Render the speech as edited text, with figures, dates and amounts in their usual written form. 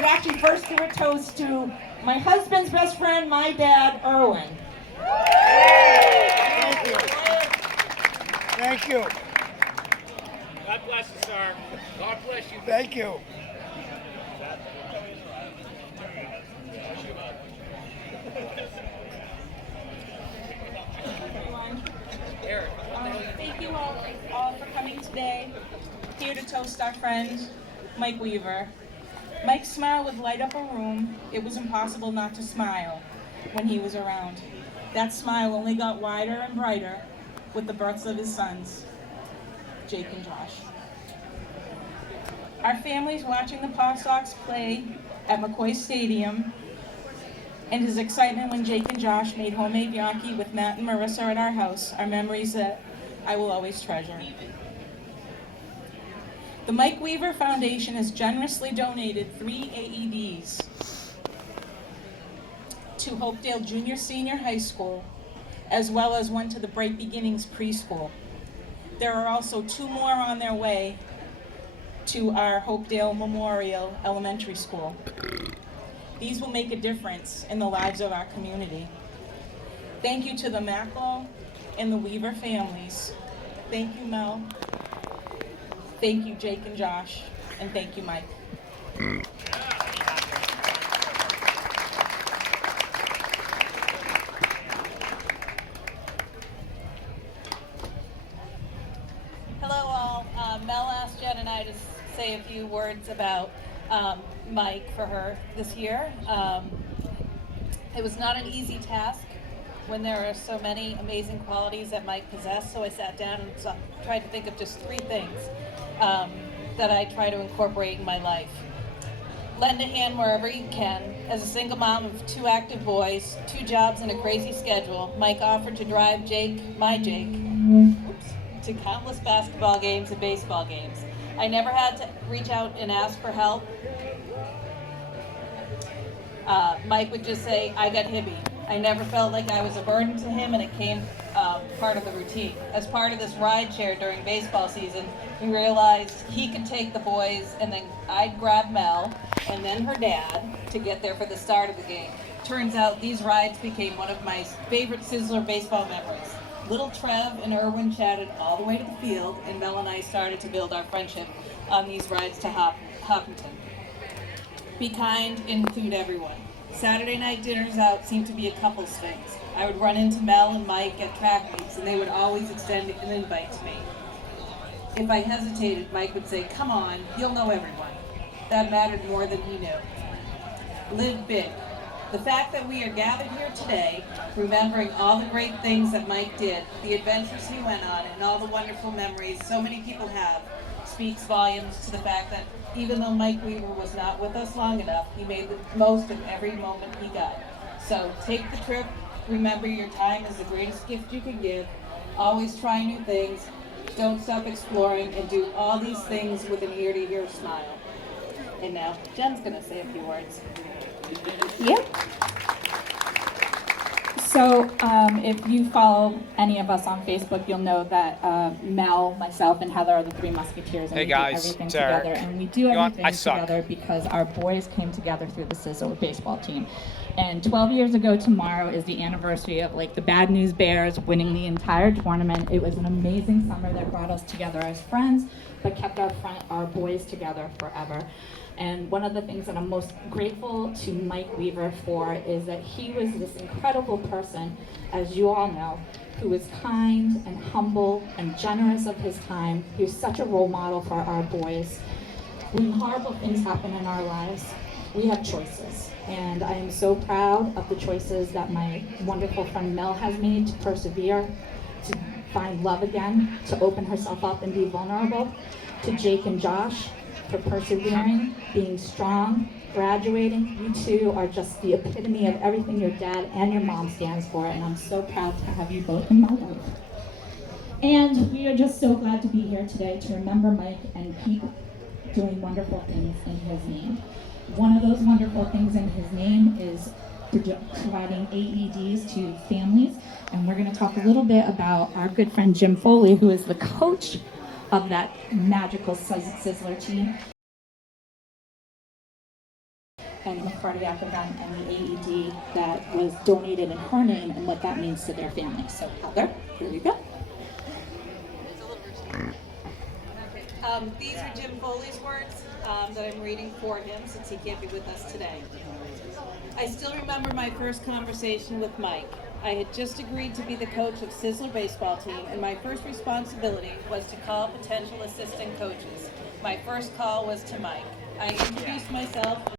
could actually first give a toast to my husband's best friend, my dad, Erwin. Thank you. Thank you. God bless you, sir. God bless you. Thank you. Thank you all for coming today, here to toast our friend, Mike Weaver. Mike's smile would light up a room. It was impossible not to smile when he was around. That smile only got wider and brighter with the births of his sons, Jake and Josh. Our families watching the Paw Sox play at McCoy Stadium, and his excitement when Jake and Josh made homemade gnocchi with Matt and Marissa at our house are memories that I will always treasure. The Mike Weaver Foundation has generously donated 3 AEDs to Hopedale Junior Senior High School, as well as one to the Bright Beginnings Preschool. There are also 2 more on their way to our Hopedale Memorial Elementary School. These will make a difference in the lives of our community. Thank you to the Macklow and the Weaver families. Thank you, Mel. Thank you, Jake and Josh. And thank you, Mike. Hello all. Mel asked Jen and I to say a few words about Mike for her this year. It was not an easy task when there are so many amazing qualities that Mike possessed, so I sat down and tried to think of just 3 things that I try to incorporate in my life. Lend a hand wherever you can. As a single mom of 2 active boys, 2 jobs and a crazy schedule, Mike offered to drive my Jake, to countless basketball games and baseball games. I never had to reach out and ask for help. Mike would just say, I got Hibby. I never felt like I was a burden to him, and it came part of the routine. As part of this ride share during baseball season, we realized he could take the boys, and then I'd grab Mel and then her dad to get there for the start of the game. Turns out these rides became one of my favorite Sizzler baseball memories. Little Trev and Erwin chatted all the way to the field, and Mel and I started to build our friendship on these rides to Hopkinton. Be kind, include everyone. Saturday night dinners out seemed to be a couple's things. I would run into Mel and Mike at track meets, and they would always extend an invite to me. If I hesitated, Mike would say, come on, you'll know everyone. That mattered more than he knew. Live big. The fact that we are gathered here today, remembering all the great things that Mike did, the adventures he went on, and all the wonderful memories so many people have, speaks volumes to the fact that even though Mike Weaver was not with us long enough, he made the most of every moment he got. So take the trip, remember your time is the greatest gift you can give, always try new things, don't stop exploring, and do all these things with an ear-to-ear smile. And now, Jen's gonna say a few words. Yep. So if you follow any of us on Facebook, you'll know that Mel, myself, and Heather are the 3 Musketeers, and Hey we guys, do everything it's Eric. together. And we do know what? everything I suck. together because our boys came together through the Sizzler baseball team. And 12 years ago tomorrow is the anniversary of the Bad News Bears winning the entire tournament. It was an amazing summer that brought us together as friends, but kept our boys together forever. And one of the things that I'm most grateful to Mike Weaver for is that he was this incredible person, as you all know, who was kind and humble and generous of his time. He was such a role model for our boys. When horrible things happen in our lives, we have choices. And I am so proud of the choices that my wonderful friend Mel has made to persevere, to find love again, to open herself up and be vulnerable. To Jake and Josh, for persevering, being strong, graduating. You 2 are just the epitome of everything your dad and your mom stands for, and I'm so proud to have you both in my life. And we are just so glad to be here today to remember Mike and keep doing wonderful things in his name. One of those wonderful things in his name is providing AEDs to families, and we're going to talk a little bit about our good friend Jim Foley, who is the coach of that magical Sizzler team. and the cardiac event and the AED that was donated in her name and what that means to their family. So Heather, here you go. These are Jim Foley's words that I'm reading for him since he can't be with us today. I still remember my first conversation with Mike. I had just agreed to be the coach of Sizzler baseball team, and my first responsibility was to call potential assistant coaches. My first call was to Mike. I introduced myself